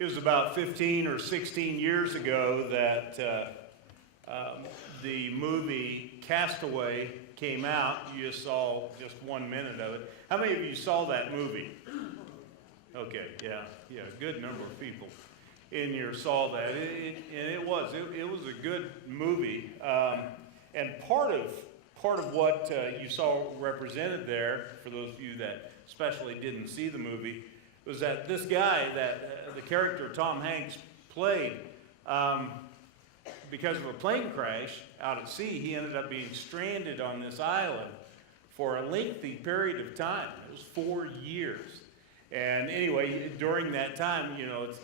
It was about 15 or 16 years ago that the movie Castaway came out. You just saw just 1 minute of it. How many of you saw that movie? Okay, yeah, good number of people in here saw that. It was a good movie. And part of what you saw represented there, for those of you that especially didn't see the movie, was that this guy that the character Tom Hanks played, because of a plane crash out at sea, he ended up being stranded on this island for a lengthy period of time. It was 4 years. And anyway, during that time, it's,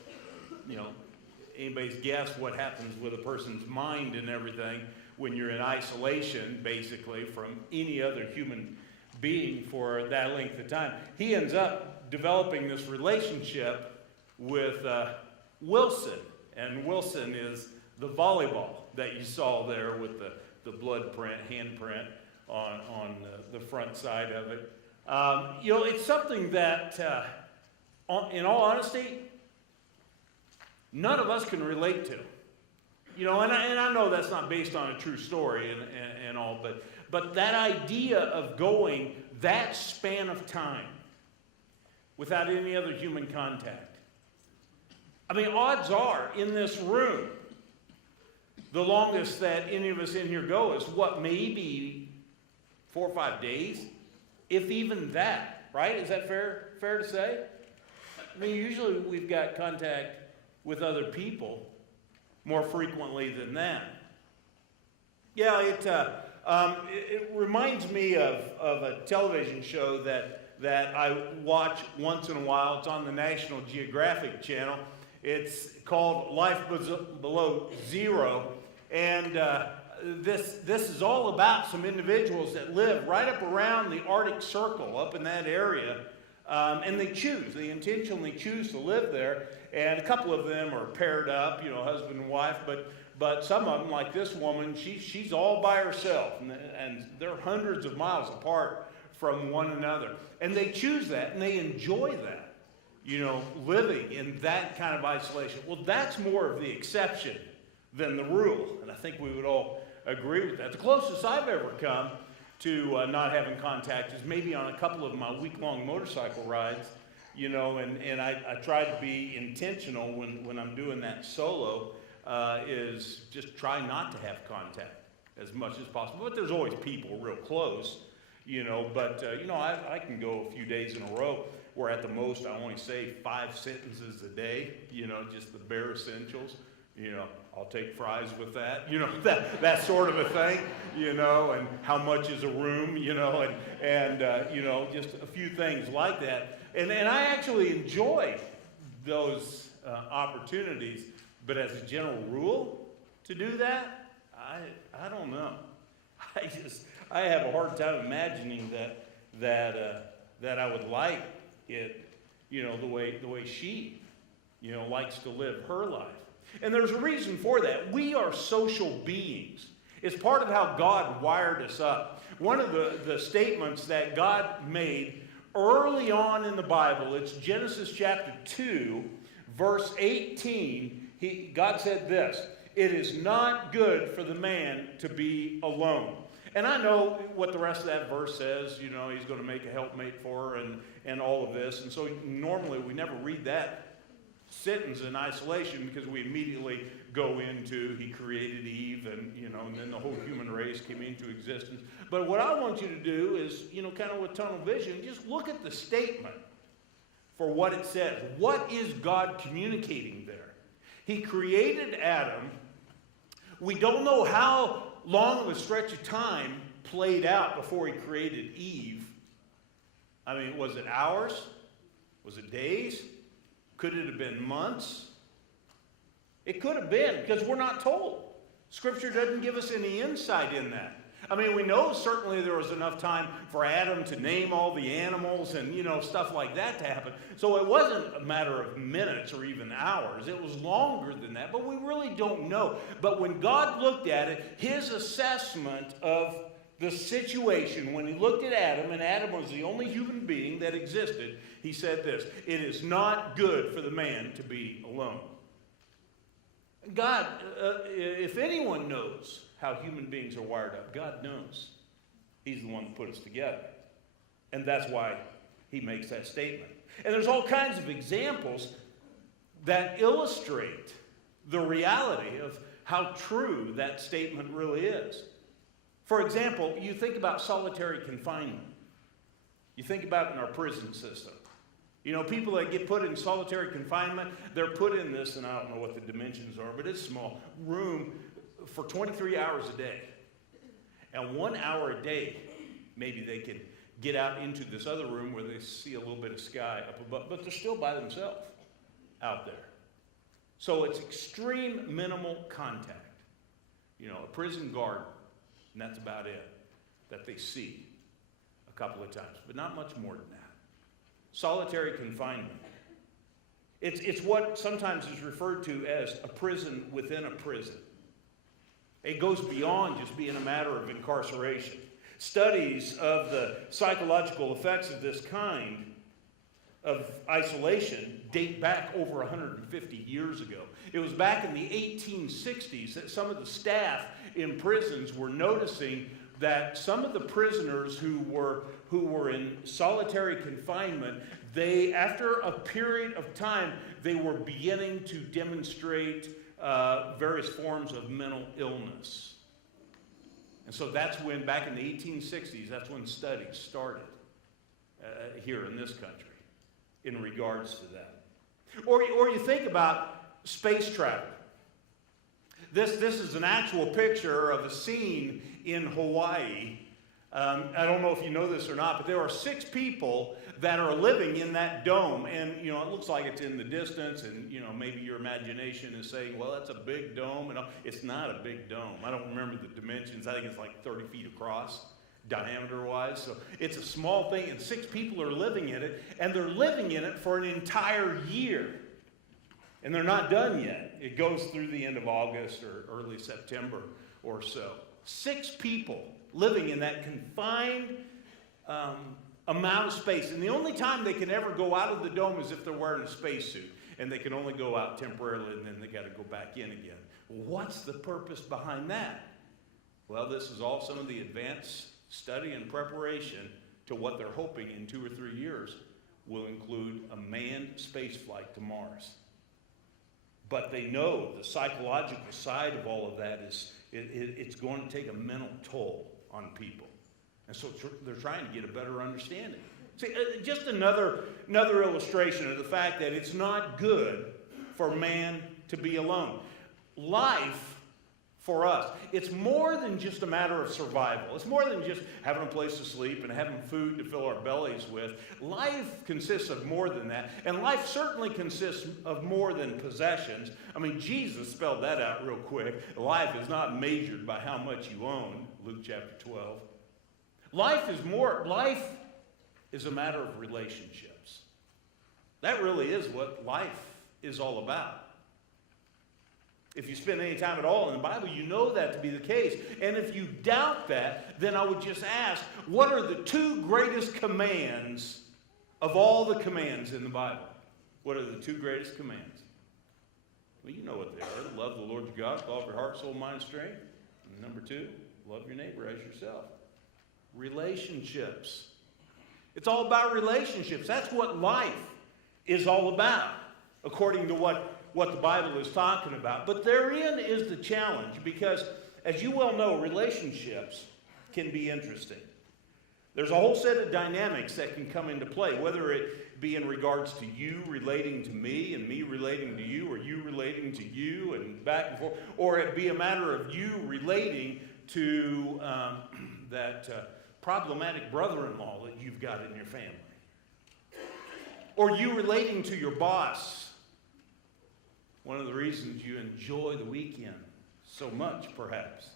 anybody's guess what happens with a person's mind and everything when you're in isolation, basically, from any other human being for that length of time. He ends up developing this relationship with Wilson, and Wilson is the volleyball that you saw there with the blood print, handprint on the front side of it. It's something that, in all honesty, none of us can relate to. And I know that's not based on a true story and all, but that idea of going that span of time without any other human contact. I mean, odds are, in this room, the longest that any of us in here go is maybe 4 or 5 days, if even that, right? Is that fair to say? I mean, usually we've got contact with other people more frequently than that. Yeah, it reminds me of a television show that I watch once in a while. It's on the National Geographic Channel. It's called Life Below Zero. And this is all about some individuals that live right up around the Arctic Circle, up in that area. And they intentionally choose to live there. And a couple of them are paired up, husband and wife. But some of them, like this woman, she's all by herself. And they're hundreds of miles apart from one another. And they choose that, and they enjoy that, living in that kind of isolation. Well, that's more of the exception than the rule. And I think we would all agree with that. The closest I've ever come to not having contact is maybe on a couple of my week-long motorcycle rides, and I try to be intentional when I'm doing that solo, is just try not to have contact as much as possible. But there's always people real close, I can go a few days in a row where at the most I only say 5 sentences a day, just the bare essentials. I'll take fries with that, that sort of a thing, and how much is a room, and just a few things like that. And I actually enjoy those opportunities, but as a general rule, to do that, I don't know. I have a hard time imagining that I would like it, the way she, likes to live her life. And there's a reason for that. We are social beings. It's part of how God wired us up. One of the statements that God made early on in the Bible, it's Genesis chapter 2, verse 18. God said this: "It is not good for the man to be alone." And I know what the rest of that verse says. He's going to make a helpmate for her and all of this. And so normally we never read that sentence in isolation, because we immediately go into he created Eve, and then the whole human race came into existence. But what I want you to do is, kind of with tunnel vision, just look at the statement for what it says. What is God communicating there? He created Adam. We don't know how long of a stretch of time played out before he created Eve. I mean, was it hours? Was it days? Could it have been months? It could have been, because we're not told. Scripture doesn't give us any insight in that. I mean, we know certainly there was enough time for Adam to name all the animals and, stuff like that to happen. So it wasn't a matter of minutes or even hours. It was longer than that, but we really don't know. But when God looked at it, his assessment of the situation when he looked at Adam, and Adam was the only human being that existed, he said this: "It is not good for the man to be alone." God, if anyone knows how human beings are wired up, God knows. He's the one that put us together. And that's why he makes that statement. And there's all kinds of examples that illustrate the reality of how true that statement really is. For example, you think about solitary confinement. You think about it in our prison system. You know, people that get put in solitary confinement, they're put in this, and I don't know what the dimensions are, but it's small, room for 23 hours a day. And 1 hour a day, maybe they can get out into this other room where they see a little bit of sky up above, but they're still by themselves out there. So it's extreme minimal contact. You know, a prison guard, and that's about it, that they see a couple of times, but not much more than that. Solitary confinement. It's what sometimes is referred to as a prison within a prison. It goes beyond just being a matter of incarceration. Studies of the psychological effects of this kind of isolation date back over 150 years ago. It was back in the 1860s that some of the staff in prisons were noticing that some of the prisoners who were in solitary confinement, they, after a period of time, they were beginning to demonstrate various forms of mental illness. And so that's when, back in the 1860s, that's when studies started here in this country in regards to that. Or you think about space travel. This is an actual picture of a scene in Hawaii. I don't know if you know this or not, but there are 6 people that are living in that dome. And, you know, it looks like it's in the distance, and, you know, maybe your imagination is saying, well, that's a big dome. And it's not a big dome. I don't remember the dimensions. I think it's like 30 feet across, diameter-wise. So it's a small thing, and 6 people are living in it, and they're living in it for an entire year. And they're not done yet. It goes through the end of August or early September or so. 6 people living in that confined amount of space. And the only time they can ever go out of the dome is if they're wearing a spacesuit. And they can only go out temporarily, and then they got to go back in again. What's the purpose behind that? Well, this is all some of the advanced study and preparation to what they're hoping in 2 or 3 years will include a manned space flight to Mars. But they know the psychological side of all of that is it's going to take a mental toll on people. And so they're trying to get a better understanding. See, just another illustration of the fact that it's not good for man to be alone. Life, for us, it's more than just a matter of survival. It's more than just having a place to sleep and having food to fill our bellies with. Life consists of more than that. And life certainly consists of more than possessions. I mean, Jesus spelled that out real quick. Life is not measured by how much you own, Luke chapter 12. Life is a matter of relationships. That really is what life is all about. If you spend any time at all in the Bible, you know that to be the case. And if you doubt that, then I would just ask, what are the 2 greatest commands of all the commands in the Bible? What are the 2 greatest commands? Well, you know what they are. Love the Lord your God with all of your heart, soul, mind, and strength. And number 2, love your neighbor as yourself. Relationships. It's all about relationships. That's what life is all about, according to what the Bible is talking about. But therein is the challenge, because, as you well know, relationships can be interesting. There's a whole set of dynamics that can come into play, whether it be in regards to you relating to me and me relating to you, or you relating to you and back and forth, or it be a matter of you relating to that problematic brother-in-law that you've got in your family, or you relating to your boss. One of the reasons you enjoy the weekend so much, perhaps,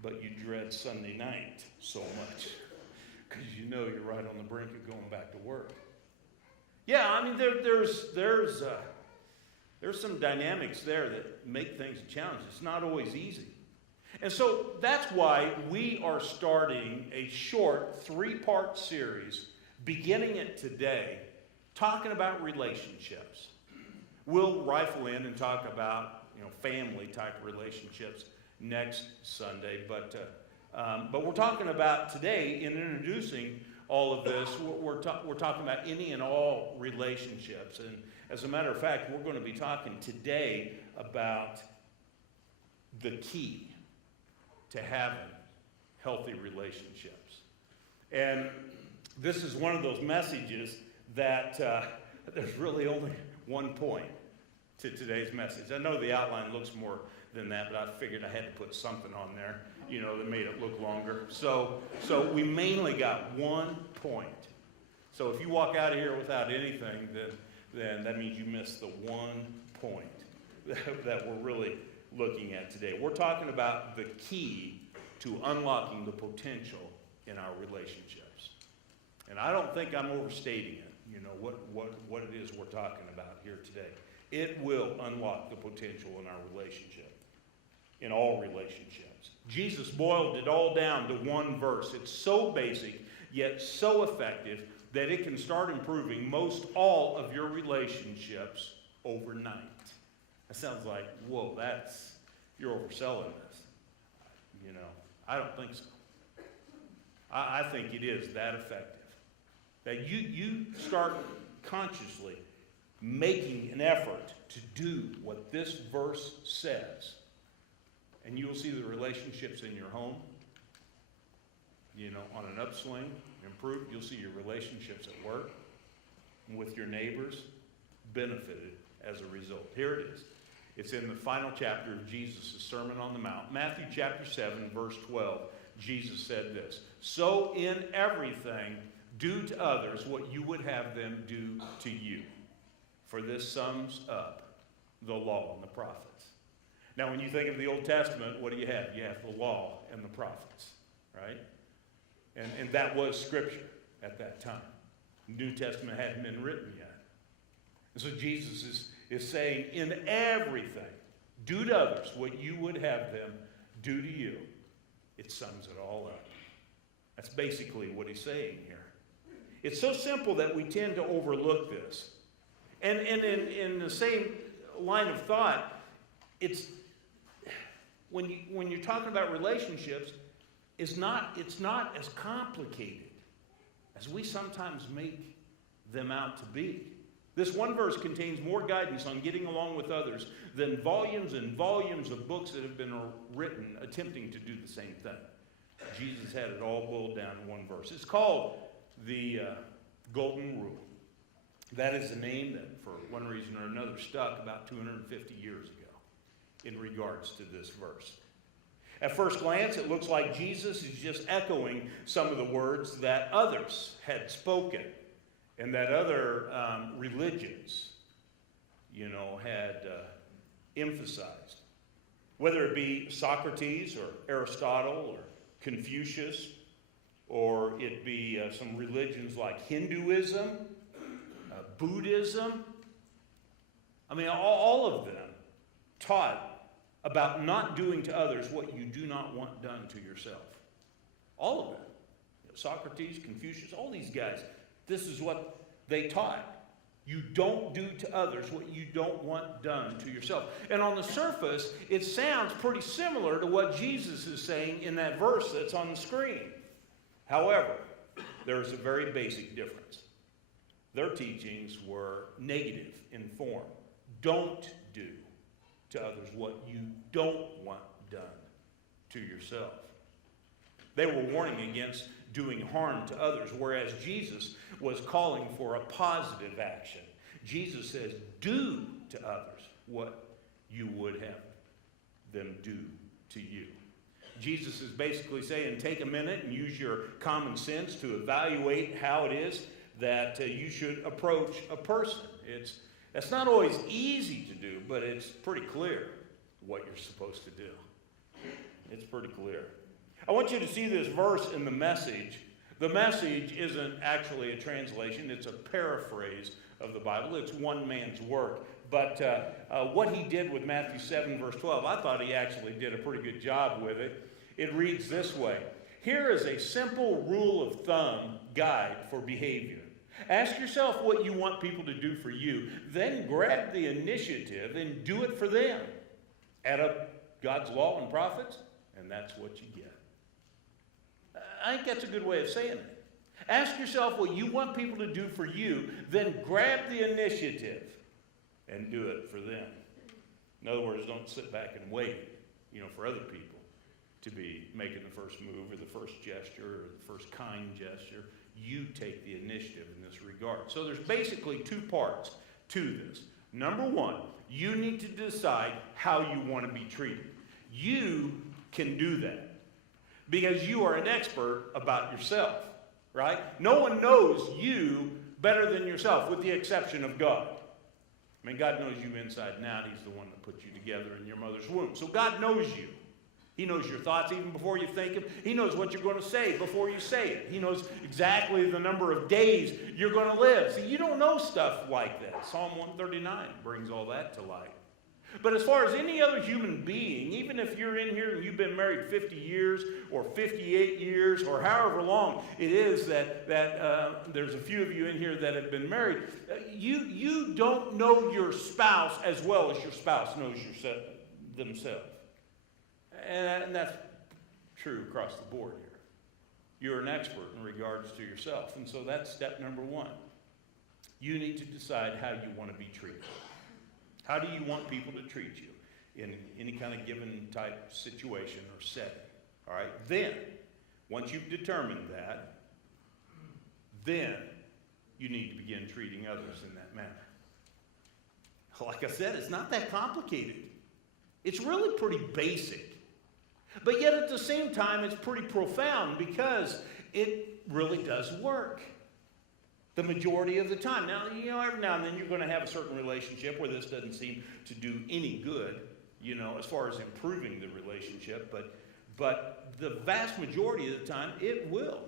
but you dread Sunday night so much, because you know you're right on the brink of going back to work. Yeah, I mean, there's some dynamics there that make things a challenge. It's not always easy. And so that's why we are starting a short 3-part series, beginning it today, talking about relationships. We'll rifle in and talk about family type relationships next Sunday, but we're talking about today in introducing all of this. We're talking about any and all relationships, and as a matter of fact, we're going to be talking today about the key to having healthy relationships. And this is one of those messages that there's really only one point to today's message. I know the outline looks more than that, but I figured I had to put something on there, that made it look longer. So we mainly got one point. So if you walk out of here without anything, then that means you missed the one point that we're really looking at today. We're talking about the key to unlocking the potential in our relationships. And I don't think I'm overstating it, what it is we're talking about here today. It will unlock the potential in our relationship, in all relationships. Jesus boiled it all down to one verse. It's so basic, yet so effective, that it can start improving most all of your relationships overnight. That sounds like, whoa, you're overselling this. I don't think so. I think it is that effective. That you start consciously making an effort to do what this verse says, and you will see the relationships in your home, on an upswing, improve. You'll see your relationships at work and with your neighbors benefited as a result. Here it is. It's in the final chapter of Jesus' Sermon on the Mount. Matthew chapter 7, verse 12. Jesus said this, "So in everything, do to others what you would have them do to you. For this sums up the law and the prophets." Now, when you think of the Old Testament, what do you have? You have the law and the prophets, right? And that was Scripture at that time. The New Testament hadn't been written yet. And so Jesus is saying, in everything, do to others what you would have them do to you. It sums it all up. That's basically what he's saying here. It's so simple that we tend to overlook this. And in the same line of thought, it's when you're talking about relationships, it's not as complicated as we sometimes make them out to be. This one verse contains more guidance on getting along with others than volumes and volumes of books that have been written attempting to do the same thing. Jesus had it all boiled down in one verse. It's called the Golden Rule. That is a name that, for one reason or another, stuck about 250 years ago in regards to this verse. At first glance, it looks like Jesus is just echoing some of the words that others had spoken and that other religions, had emphasized. Whether it be Socrates or Aristotle or Confucius, or it be some religions like Hinduism, Buddhism. All of them taught about not doing to others what you do not want done to yourself. All of them. Socrates, Confucius, all these guys, this is what they taught. You don't do to others what you don't want done to yourself. And on the surface, it sounds pretty similar to what Jesus is saying in that verse that's on the screen. However, there's a very basic difference. Their teachings were negative in form. Don't do to others what you don't want done to yourself. They were warning against doing harm to others, whereas Jesus was calling for a positive action. Jesus says, do to others what you would have them do to you. Jesus is basically saying, take a minute and use your common sense to evaluate how it is that you should approach a person. That's not always easy to do, but it's pretty clear what you're supposed to do. It's pretty clear. I want you to see this verse in the Message. The Message isn't actually a translation. It's a paraphrase of the Bible. It's one man's work. But what he did with Matthew 7, verse 12, I thought he actually did a pretty good job with it. It reads this way. Here is a simple rule of thumb guide for behavior. Ask yourself what you want people to do for you. Then grab the initiative and do it for them. Add up God's law and prophets, and that's what you get. I think that's a good way of saying it. Ask yourself what you want people to do for you, then grab the initiative and do it for them. In other words, don't sit back and wait, for other people to be making the first move or the first gesture or the first kind gesture. You take the initiative in this regard. So there's basically two parts to this. Number one, you need to decide how you want to be treated. You can do that because you are an expert about yourself, right? No one knows you better than yourself, with the exception of God. I mean, God knows you inside and out. He's the one that put you together in your mother's womb. So God knows you. He knows your thoughts even before you think them. He knows what you're going to say before you say it. He knows exactly the number of days you're going to live. See, you don't know stuff like that. Psalm 139 brings all that to light. But as far as any other human being, even if you're in here and you've been married 50 years or 58 years or however long it is that there's a few of you in here that have been married, you don't know your spouse as well as your spouse knows themselves. And that's true across the board here. You're an expert in regards to yourself. And so that's step number one. You need to decide how you want to be treated. How do you want people to treat you in any kind of given type situation or setting? All right? Then, once you've determined that, then you need to begin treating others in that manner. Like I said, it's not that complicated. It's really pretty basic. But yet at the same time, it's pretty profound because it really does work the majority of the time. Now, every now and then you're going to have a certain relationship where this doesn't seem to do any good, as far as improving the relationship. But the vast majority of the time, it will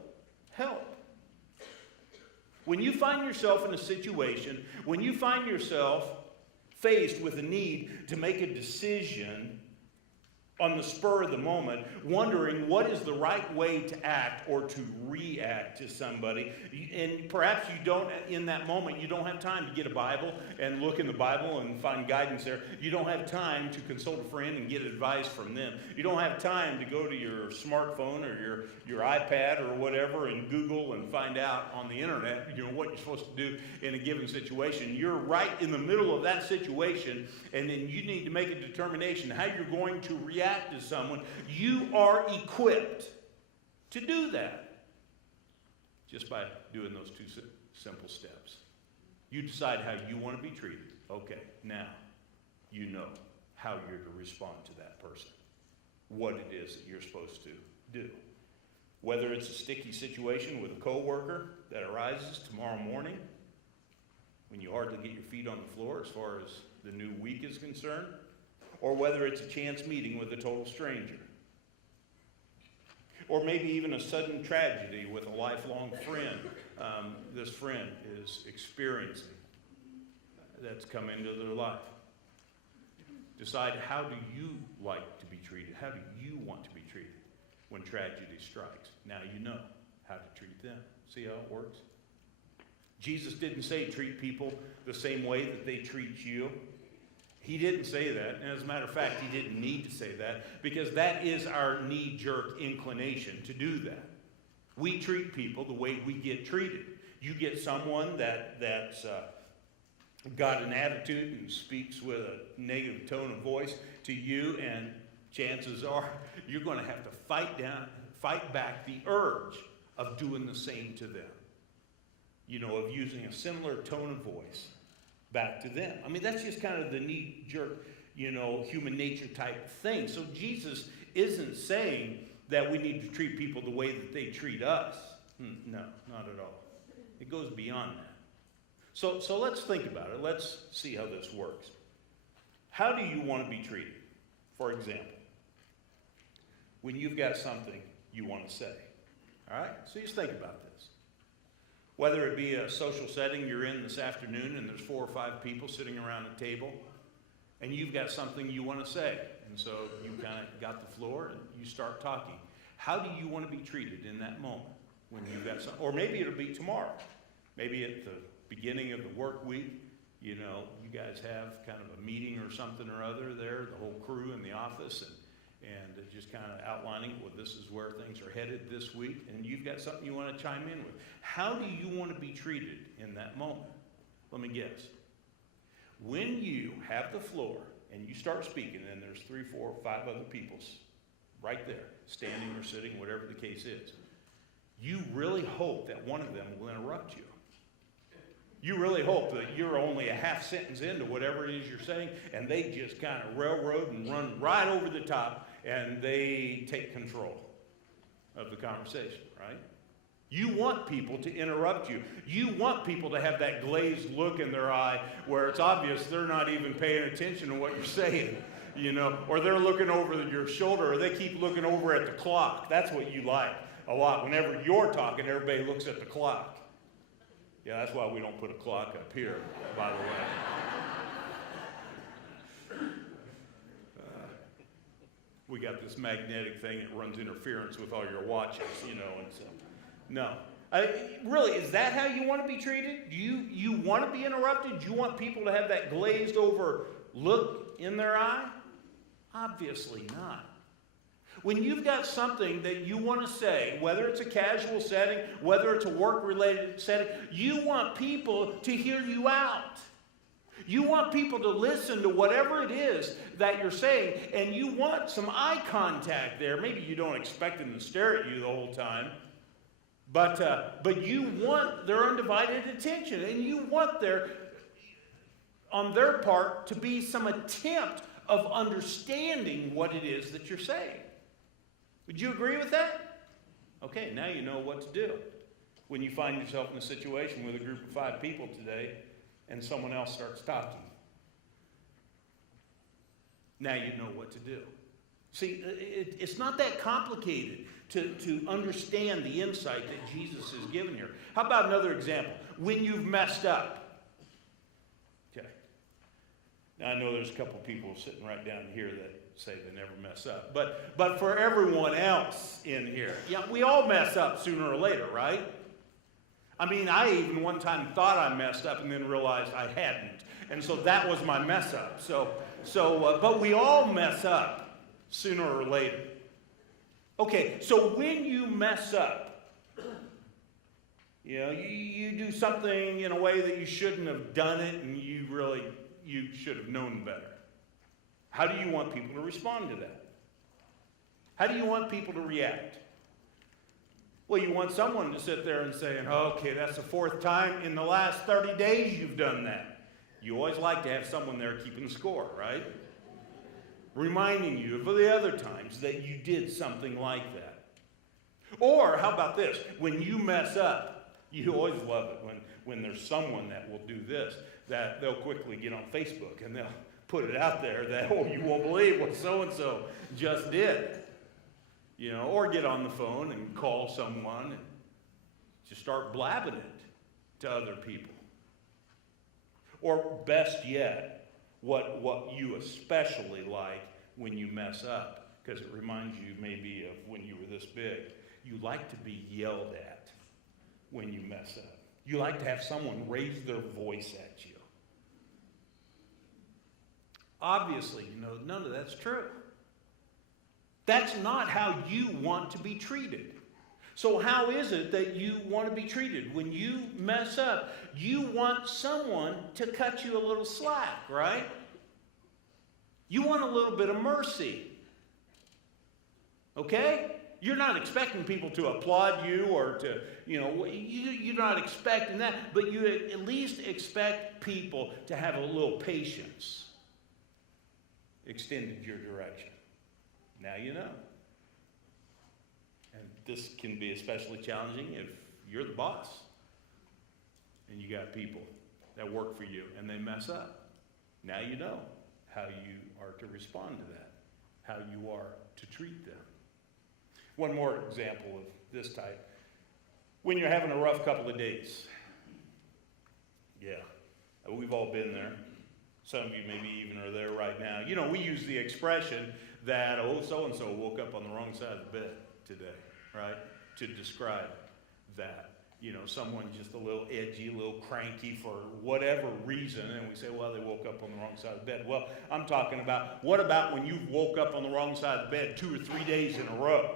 help. When you find yourself in a situation, when you find yourself faced with a need to make a decision on the spur of the moment, wondering what is the right way to act or to react to somebody. And perhaps you don't, in that moment, you don't have time to get a Bible and look in the Bible and find guidance there. You don't have time to consult a friend and get advice from them. You don't have time to go to your smartphone or your iPad or whatever and Google and find out on the internet, what you're supposed to do in a given situation. You're right in the middle of that situation, and then you need to make a determination how you're going to react to someone. You are equipped to do that just by doing those two simple steps. You decide how you want to be treated. Okay, now you know how you're to respond to that person, what it is that you're supposed to do. Whether it's a sticky situation with a coworker that arises tomorrow morning when you hardly get your feet on the floor as far as the new week is concerned, or whether it's a chance meeting with a total stranger, or maybe even a sudden tragedy with a lifelong friend this friend is experiencing that's come into their life. Decide, how do you like to be treated? How do you want to be treated when tragedy strikes? Now you know how to treat them. See how it works? Jesus didn't say treat people the same way that they treat you. He didn't say that, and as a matter of fact, he didn't need to say that, because that is our knee-jerk inclination to do that. We treat people the way we get treated. You get someone that's got an attitude and speaks with a negative tone of voice to you, and chances are you're going to have to fight back the urge of doing the same to them. Of using a similar tone of voice back to them. I mean, that's just kind of the knee-jerk, human nature type thing. So Jesus isn't saying that we need to treat people the way that they treat us. No, not at all. It goes beyond that. So let's think about it. Let's see how this works. How do you want to be treated? For example, when you've got something you want to say. All right? So just think about this. Whether it be a social setting you're in this afternoon and there's 4 or 5 people sitting around a table and you've got something you want to say. And so you kind of got the floor and you start talking. How do you want to be treated in that moment when you've got something? Or maybe it'll be tomorrow. Maybe at the beginning of the work week, you know, you guys have kind of a meeting or something or other there, the whole crew in the office, and just kind of outlining, well, this is where things are headed this week, and you've got something you want to chime in with. How do you want to be treated in that moment? Let me guess. When you have the floor and you start speaking, and there's 3, 4, 5 other people right there, standing or sitting, whatever the case is, you really hope that one of them will interrupt you. You really hope that you're only a half sentence into whatever it is you're saying, and they just kind of railroad and run right over the top, and they take control of the conversation, right? You want people to interrupt you. You want people to have that glazed look in their eye where it's obvious they're not even paying attention to what you're saying, you know, or they're looking over your shoulder, or they keep looking over at the clock. That's what you like a lot. Whenever you're talking, everybody looks at the clock. Yeah, that's why we don't put a clock up here, by the way. We got this magnetic thing that runs interference with all your watches, you know, and so, no. Really, is that how you want to be treated? Do you want to be interrupted? Do you want people to have that glazed over look in their eye? Obviously not. When you've got something that you want to say, whether it's a casual setting, whether it's a work-related setting, you want people to hear you out. You want people to listen to whatever it is that you're saying, and you want some eye contact there. Maybe you don't expect them to stare at you the whole time, but you want their undivided attention, and you want on their part to be some attempt of understanding what it is that you're saying. Would you agree with that? Okay, now you know what to do. When you find yourself in a situation with a group of 5 people today and someone else starts talking, now you know what to do. See, it's not that complicated to understand the insight that Jesus has given here. How about another example? When you've messed up. Okay. Now I know there's a couple people sitting right down here that say they never mess up. But for everyone else in here, yeah, we all mess up sooner or later, right? I mean, I even one time thought I messed up and then realized I hadn't. And so that was my mess up. But we all mess up sooner or later. Okay, so when you mess up, you know, you do something in a way that you shouldn't have done it, and you should have known better. How do you want people to respond to that? How do you want people to react? Well, you want someone to sit there and say, okay, that's the 4th time in the last 30 days you've done that. You always like to have someone there keeping score, right? Reminding you of the other times that you did something like that. Or how about this? When you mess up, you always love it when there's someone that will do this, that they'll quickly get on Facebook and they'll put it out there that, oh, you won't believe what so-and-so just did. You know, or get on the phone and call someone and just start blabbing it to other people. Or best yet, what you especially like when you mess up, because it reminds you maybe of when you were this big. You like to be yelled at when you mess up. You like to have someone raise their voice at you. Obviously, you know, none of that's true. That's not how you want to be treated. So how is it that you want to be treated? When you mess up, you want someone to cut you a little slack, right? You want a little bit of mercy. Okay? You're not expecting people to applaud you or to, you know, you're not expecting that, but you at least expect people to have a little patience extended your direction. Now you know. And this can be especially challenging if you're the boss and you got people that work for you and they mess up. Now you know how you are to respond to that, how you are to treat them. One more example of this type. When you're having a rough couple of days. Yeah, we've all been there. Some of you maybe even are there right now. You know, we use the expression that, oh, so-and-so woke up on the wrong side of the bed today, right? To describe that. You know, someone just a little edgy, a little cranky for whatever reason, and we say, well, they woke up on the wrong side of the bed. Well, I'm talking about, what about when you've woke up on the wrong side of the bed 2 or 3 days in a row?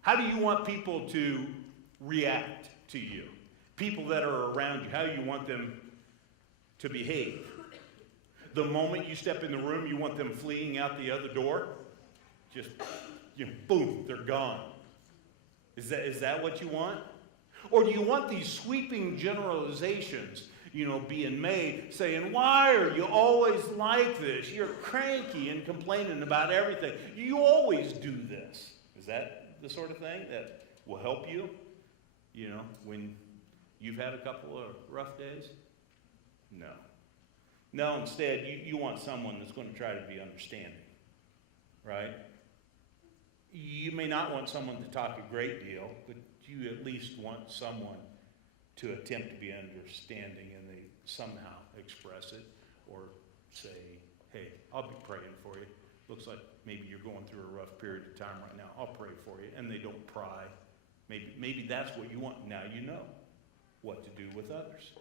How do you want people to react to you? People that are around you, how do you want them to behave? The moment you step in the room, you want them fleeing out the other door? Just, you know, boom, they're gone. Is that what you want? Or do you want these sweeping generalizations, you know, being made, saying, why are you always like this? You're cranky and complaining about everything. You always do this. Is that the sort of thing that will help you, you know, when you've had a couple of rough days? No. No, instead, you want someone that's going to try to be understanding, right? You may not want someone to talk a great deal, but you at least want someone to attempt to be understanding, and they somehow express it or say, hey, I'll be praying for you. Looks like maybe you're going through a rough period of time right now. I'll pray for you. And they don't pry. Maybe that's what you want. Now you know what to do with others.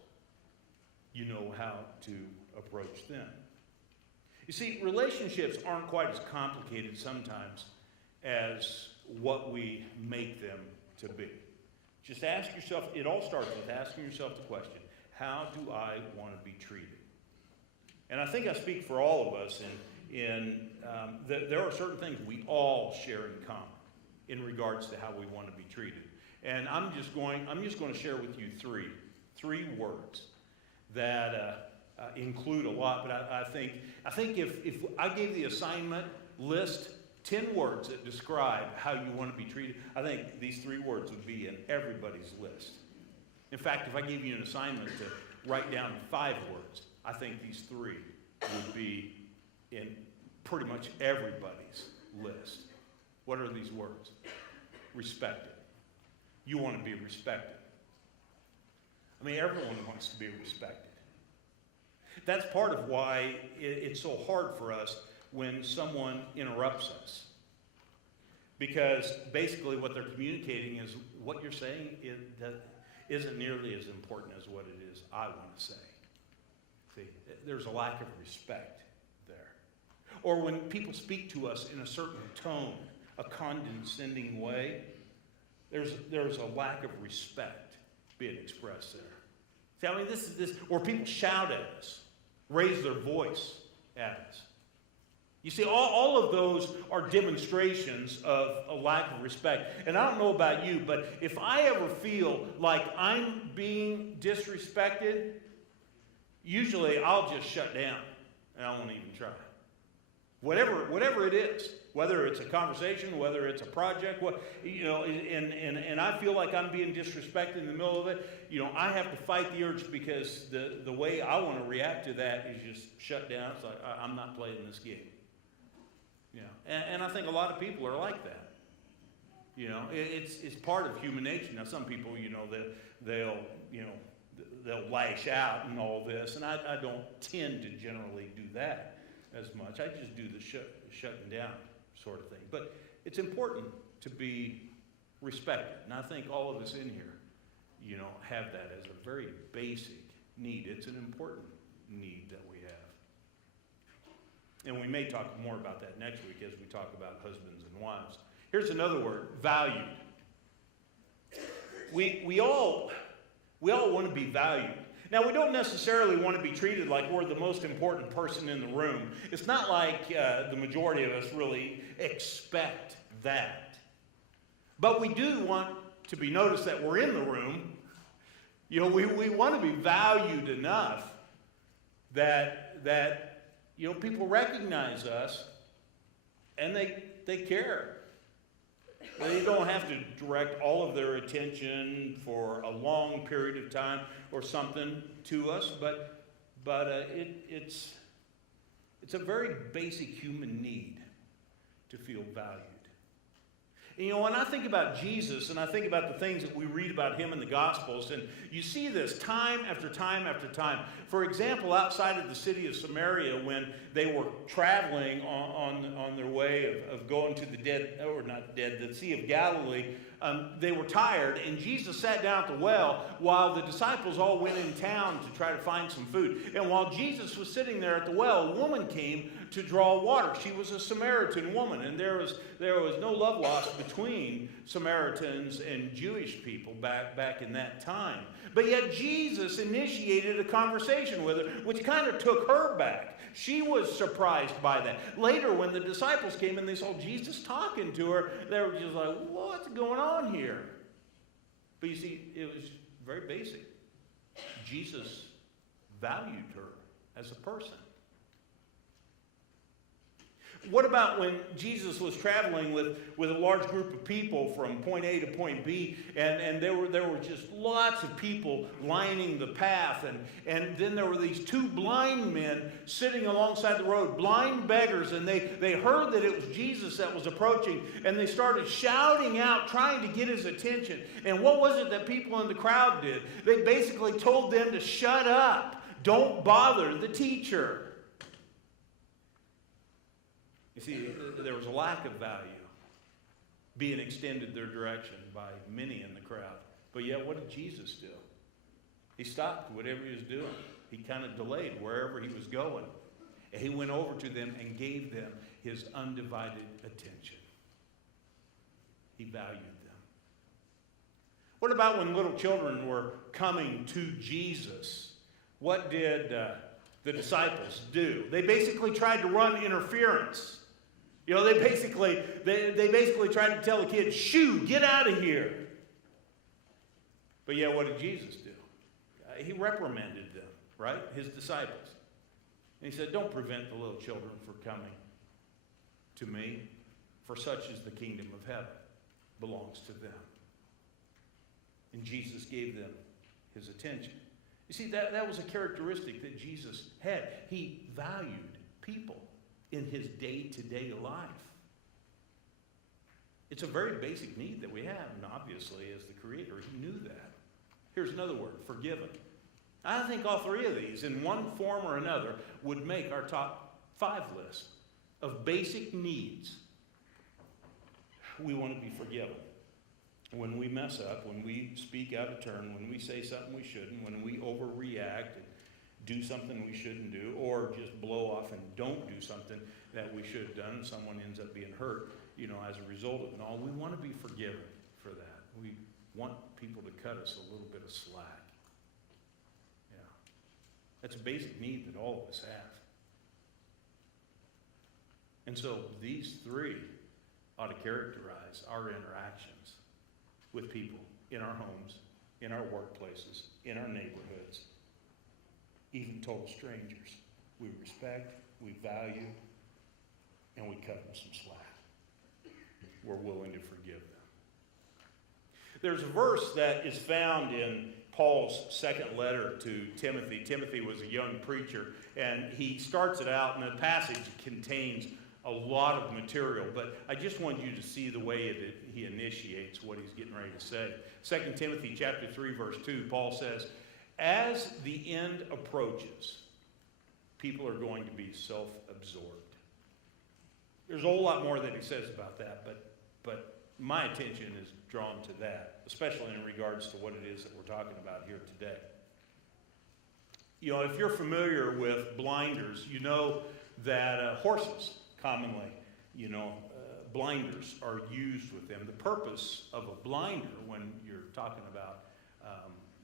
You know how to approach them. You see, relationships aren't quite as complicated sometimes as what we make them to be. Just ask yourself, it all starts with asking yourself the question, how do I want to be treated? And I think I speak for all of us that there are certain things we all share in common in regards to how we want to be treated. And I'm just going to share with you three words that include a lot, but I think if I gave the assignment list 10 words that describe how you want to be treated, I think these 3 words would be in everybody's list. In fact, if I gave you an assignment to write down 5 words, I think these 3 would be in pretty much everybody's list. What are these words? Respected. You want to be respected. I mean, everyone wants to be respected. That's part of why it's so hard for us when someone interrupts us. Because basically what they're communicating is what you're saying isn't nearly as important as what it is I want to say. See, there's a lack of respect there. Or when people speak to us in a certain tone, a condescending way, there's a lack of respect being expressed there. See, I mean, this, or people shout at us, raise their voice at us. You see, all of those are demonstrations of a lack of respect. And I don't know about you, but if I ever feel like I'm being disrespected, usually I'll just shut down and I won't even try. Whatever it is, whether it's a conversation, whether it's a project, and I feel like I'm being disrespected in the middle of it, I have to fight the urge, because the way I want to react to that is just shut down. It's like, I'm not playing this game. And I think a lot of people are like that. It's part of human nature. Now, some people, they'll lash out and all this, and I don't tend to generally do that as much. I just do the shutting down sort of thing. But it's important to be respected, and I think all of us in here, have that as a very basic need. It's an important need that we have. And we may talk more about that next week as we talk about husbands and wives. Here's another word, valued. We all want to be valued. Now, we don't necessarily want to be treated like we're the most important person in the room. It's not like the majority of us really expect that. But we do want to be noticed that we're in the room. We want to be valued enough that people recognize us and they care. They don't have to direct all of their attention for a long period of time or something to us, but it's a very basic human need to feel valued. You know, when I think about Jesus and I think about the things that we read about him in the Gospels, and you see this time after time after time. For example, outside of the city of Samaria, when they were traveling on their way of going to the the Sea of Galilee, they were tired, and Jesus sat down at the well while the disciples all went in town to try to find some food. And while Jesus was sitting there at the well, a woman came to draw water. She was a Samaritan woman, and there was no love lost between Samaritans and Jewish people back in that time. But yet Jesus initiated a conversation with her, which kind of took her back. She was surprised by that. Later, when the disciples came and they saw Jesus talking to her, they were just like, what's going on here? But you see, it was very basic. Jesus valued her as a person. What about when Jesus was traveling with a large group of people from point A to point B, and there were just lots of people lining the path, and then there were these two blind men sitting alongside the road, blind beggars, and they heard that it was Jesus that was approaching, and they started shouting out, trying to get his attention. And what was it that people in the crowd did? They basically told them to shut up. Don't bother the teacher. You see, there was a lack of value being extended their direction by many in the crowd. But yet, what did Jesus do? He stopped whatever he was doing. He kind of delayed wherever he was going. And he went over to them and gave them his undivided attention. He valued them. What about when little children were coming to Jesus? What did the disciples do? They basically tried to run interference. You know, they basically tried to tell the kids, shoo, get out of here. But yeah, what did Jesus do? He reprimanded them, right? His disciples. And he said, don't prevent the little children from coming to me, for such is the kingdom of heaven, belongs to them. And Jesus gave them his attention. You see, that was a characteristic that Jesus had. He valued people in his day-to-day life. It's a very basic need that we have, and obviously, as the Creator, he knew that. Here's another word, forgiven. I think all three of these, in one form or another, would make our top 5 list of basic needs. We want to be forgiven. When we mess up, when we speak out of turn, when we say something we shouldn't, when we overreact and do something we shouldn't do, or just blow off and don't do something that we should have done, and someone ends up being hurt, as a result of it all, we want to be forgiven for that. We want people to cut us a little bit of slack. Yeah. That's a basic need that all of us have. And so these 3 ought to characterize our interactions with people in our homes, in our workplaces, in our neighborhoods, even total strangers. We respect, we value, and we cut them some slack. We're willing to forgive them. There's a verse that is found in Paul's second letter to Timothy. Timothy was a young preacher, and he starts it out, and the passage contains a lot of material, but I just want you to see the way that he initiates what he's getting ready to say. 2 Timothy chapter 3, verse 2, Paul says, as the end approaches, people are going to be self-absorbed. There's a whole lot more that he says about that, but my attention is drawn to that, especially in regards to what it is that we're talking about here today. If you're familiar with blinders, you know that horses commonly, blinders are used with them. The purpose of a blinder, when you're talking about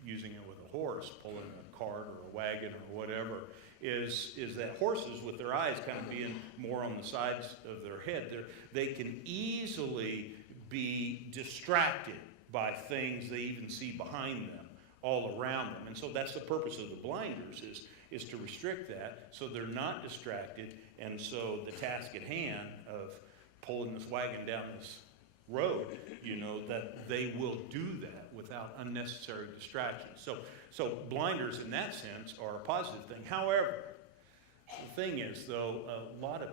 using it with a horse, pulling a cart or a wagon or whatever, is that horses, with their eyes kind of being more on the sides of their head, they can easily be distracted by things they even see behind them, all around them. And so that's the purpose of the blinders, is to restrict that so they're not distracted. And so the task at hand of pulling this wagon down this road, that they will do that without unnecessary distractions. So blinders in that sense are a positive thing. However, the thing is, though, a lot of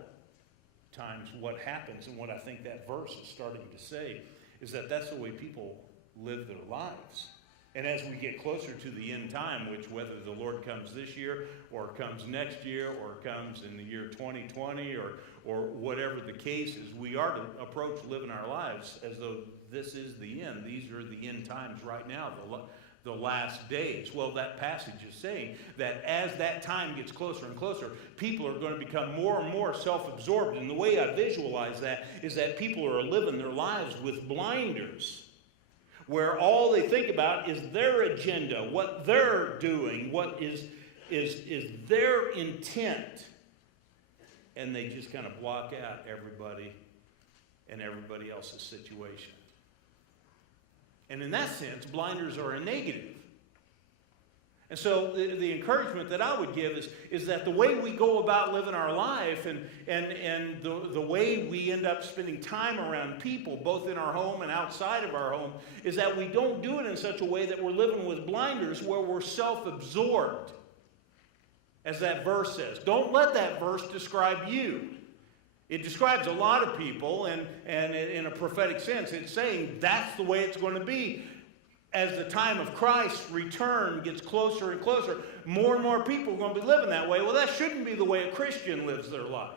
times what happens, and what I think that verse is starting to say, is that that's the way people live their lives. And as we get closer to the end time, which whether the Lord comes this year or comes next year or comes in the year 2020 or whatever the case is, we are to approach living our lives as though this is the end. These are the end times right now, the last days. Well, that passage is saying that as that time gets closer and closer, people are going to become more and more self-absorbed. And the way I visualize that is that people are living their lives with blinders, where all they think about is their agenda, what they're doing, what is their intent. And they just kind of block out everybody and everybody else's situation. And in that sense, blinders are a negative. And so the encouragement that I would give is that the way we go about living our life and the way we end up spending time around people, both in our home and outside of our home, is that we don't do it in such a way that we're living with blinders where we're self-absorbed. As that verse says. Don't let that verse describe you. It describes a lot of people, and in a prophetic sense, it's saying that's the way it's going to be. As the time of Christ's return gets closer and closer, more and more people are going to be living that way. Well, that shouldn't be the way a Christian lives their life,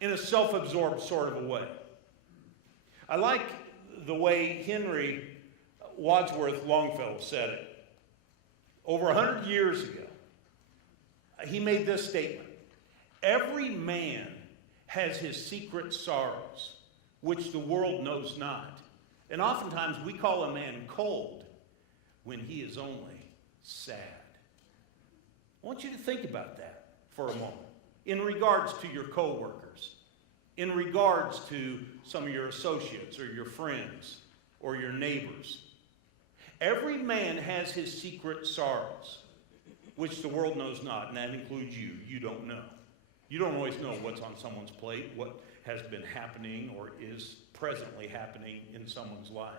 in a self-absorbed sort of a way. I like the way Henry Wadsworth Longfellow said it. Over 100 years ago, he made this statement: every man has his secret sorrows, which the world knows not. And oftentimes we call a man cold when he is only sad. I want you to think about that for a moment in regards to your coworkers, in regards to some of your associates or your friends or your neighbors. Every man has his secret sorrows, which the world knows not, and that includes you. You don't know. You don't always know what's on someone's plate, what has been happening or is presently happening in someone's life.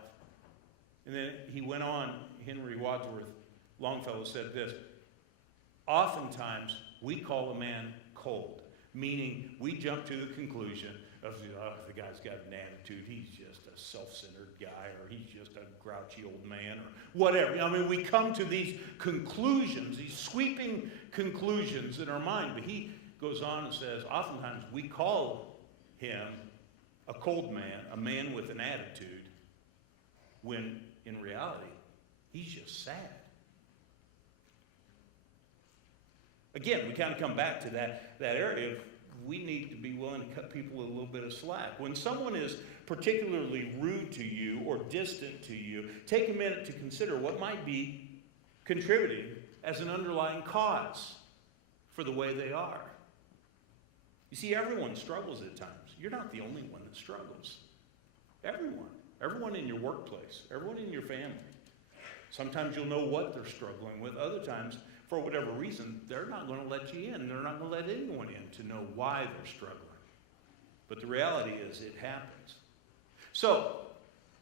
And then he went on, Henry Wadsworth Longfellow said this: oftentimes we call a man cold, meaning we jump to the conclusion of, the guy's got an attitude, he's just a self-centered guy, or he's just a grouchy old man, or whatever. I mean, we come to these conclusions, these sweeping conclusions in our mind. But he goes on and says, oftentimes we call him a cold man, a man with an attitude, when in reality, he's just sad. Again, we kind of come back to that area of we need to be willing to cut people a little bit of slack. When someone is particularly rude to you or distant to you, take a minute to consider what might be contributing as an underlying cause for the way they are. You see, everyone struggles at times. You're not the only one that struggles. Everyone in your workplace, everyone in your family. Sometimes you'll know what they're struggling with. Other times, for whatever reason, they're not going to let you in. They're not going to let anyone in to know why they're struggling. But the reality is it happens. So,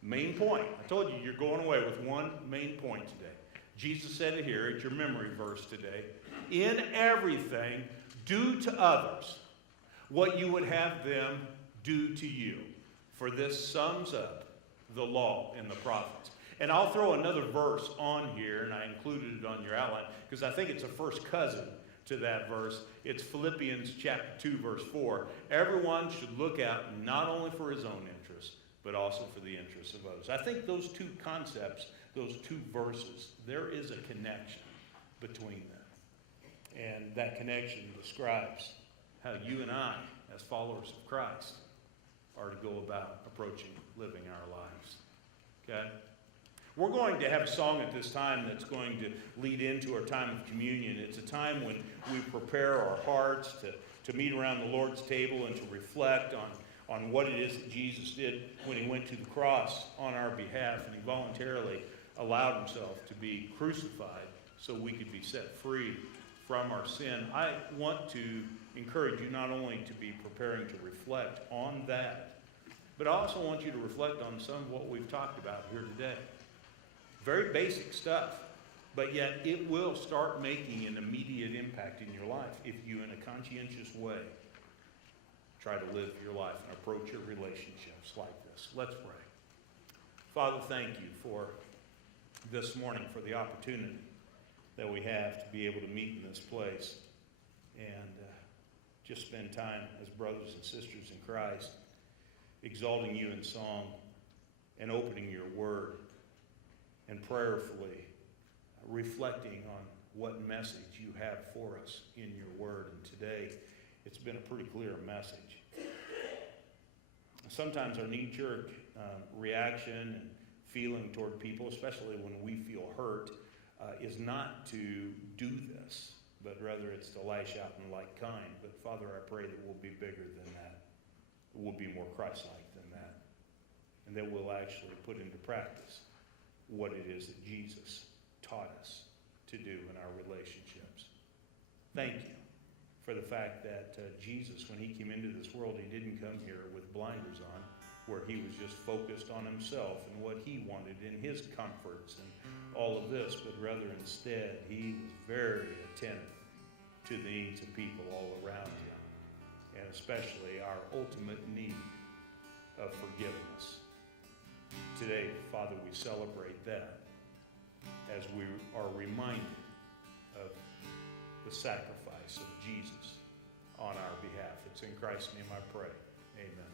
main point. I told you you're going away with one main point today. Jesus said it here. It's your memory verse today. In everything, do to others what you would have them do to you. For this sums up the law and the prophets. And I'll throw another verse on here, and I included it on your outline, because I think it's a first cousin to that verse. It's Philippians chapter 2, verse 4. Everyone should look out not only for his own interests, but also for the interests of others. I think those two concepts, those two verses, there is a connection between them. And that connection describes how you and I, as followers of Christ, are to go about approaching living our lives. Okay? We're going to have a song at this time that's going to lead into our time of communion. It's a time when we prepare our hearts to meet around the Lord's table and to reflect on what it is that Jesus did when he went to the cross on our behalf, and he voluntarily allowed himself to be crucified so we could be set free from our sin. I want to encourage you not only to be preparing to reflect on that, but I also want you to reflect on some of what we've talked about here today. Very basic stuff, but yet it will start making an immediate impact in your life if you, in a conscientious way, try to live your life and approach your relationships like this. Let's pray. Father, thank you for this morning, for the opportunity that we have to be able to meet in this place and just spend time as brothers and sisters in Christ, exalting you in song and opening your word and prayerfully reflecting on what message you have for us in your word. And today, it's been a pretty clear message. Sometimes our knee-jerk reaction and feeling toward people, especially when we feel hurt, is not to do this, but rather it's to lash out in like kind. But Father, I pray that we'll be bigger than that. We'll be more Christ-like than that. And that we'll actually put into practice what it is that Jesus taught us to do in our relationships. Thank you for the fact that Jesus, when he came into this world, he didn't come here with blinders on, where he was just focused on himself and what he wanted in his comforts and all of this, but rather instead he was very attentive to the needs of people all around him, and especially our ultimate need of forgiveness. Today, Father, we celebrate that as we are reminded of the sacrifice of Jesus on our behalf. It's in Christ's name I pray. Amen.